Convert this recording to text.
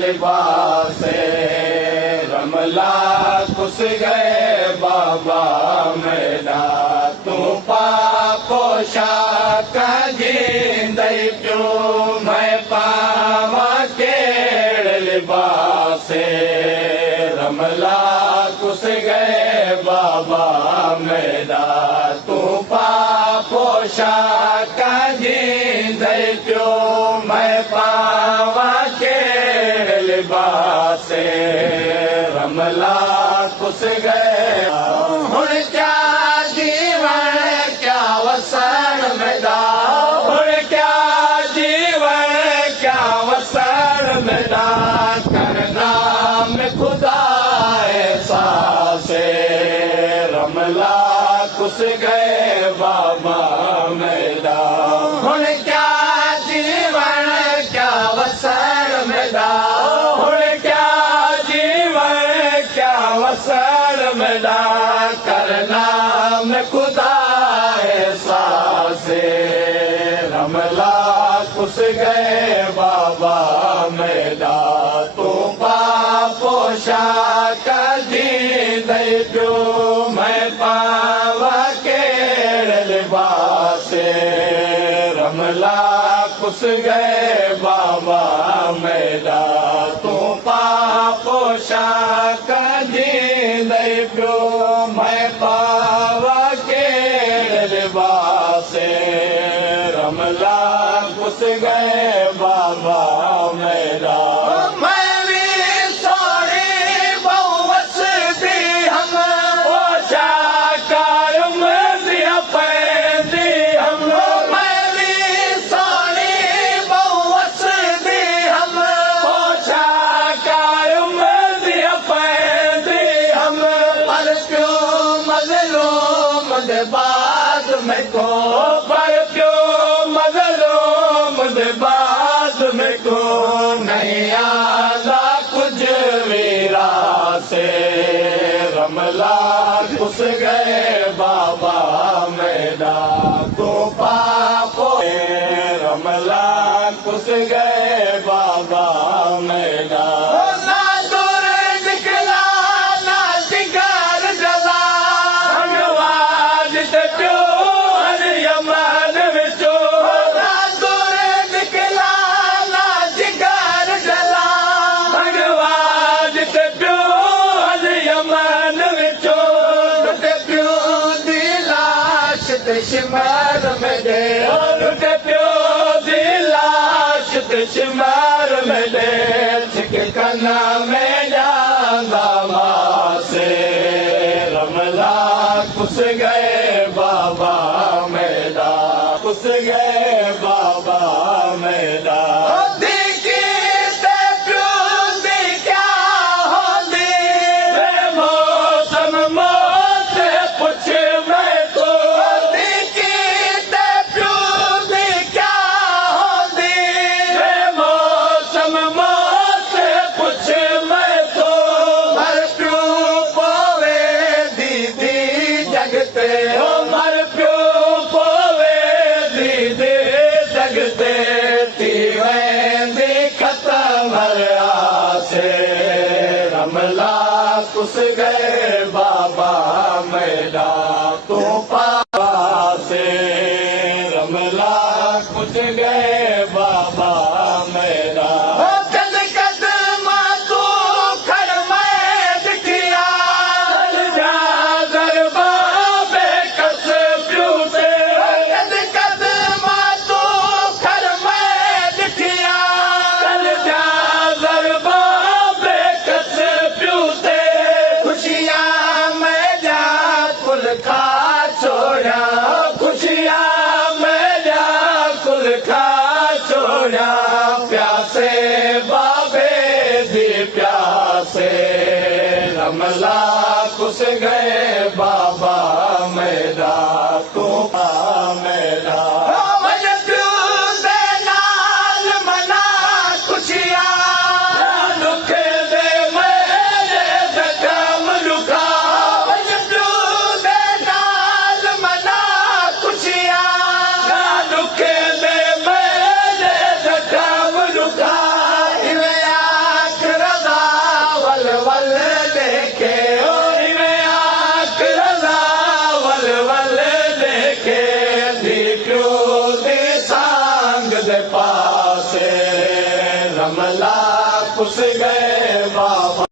लिबास रमला खुस गए बाबा मेरा तू पापोशा कजींदई पियो मैं पावा केड़ लिबास रमला खुस गए बाबा मेरा तू पापोशा कजींदई पियो मैं पावा केड़ लिबास रमला खुस गए हुण क्या जीवन क्या वसन मेरा हुण क्या जीवन क्या वसन मेरा करना में खुदा एहसास रमला खुस गए बाबा मेरा हुण क्या जीवन क्या वसन मेरा हुण क्या जीवन क्या वसन मेरा करना में खुदा एहसास रमला खुस गए बाबा मेरा तू पापोशा कजींदई पियो मैं पावा केड़ लिबास रमला खुस गए बाबा मेरा तू पापोशा कजींदई पियो मैं पावा केड़ लिबास रमला खुस गए बाबा मेरा मैं भी सोनी बहुवस दी हम ओछा कायम दिया पैदी हम मैं भी सोनी बहुवस दी हम ओछा कायम दिया पैदी हम पर क्यों मजलूम दे बाद में को पर क्यों मजलूम दे बाद में को नहीं आदा कुछ वीरा से रमला खुस गए बाबा मेरा तो पापो रमला खुस गए बाबा मेरा ना दूर निकला ना जिगर जला भगवान ते प्यो हर यमन विचो ना दूर निकला ना जिगर जला भगवान ते प्यो हर यमन विचो ते प्यो दी लाश ते शिमर में दे ते प्यो दी लाश ते शिमर में दे छिके कना में जांदा मासे रमला खुस गए बाबा मेरा खुस गए बाबा मेरा देखी ते प्यो दी क्या होंदी रे मौसम मौत पुछ मैं तो देखी ते प्यो दी क्या होंदी रे मौसम मौत पुछ मैं तो मर प्यो पोवे दीदी जगते हो मर प्यो पोवे दीदी जगते थी वेंदी खत्म आसे रमला खुस गए बाबा मेरा तू पावा से रमला खुस गए बाबा मेरा कद कदमा तू खड़ मैं दिखिया जा दरबा बेकस प्यूते कद कदमा तू खड़ मैं दिखिया जा दरबा बेकस प्यूते खुशियां मैं जा कुल खा छोड़ा खुशियां मैं जा कुल खा छोड़ा प्यासे बाबे दी प्यासे रमला खुस गए बाबा मेरा तू मेरा दुख दे मेरे जख्म लुका दुख दे मेरे जख्म लुका दे पासे रमला कुस गए बाबा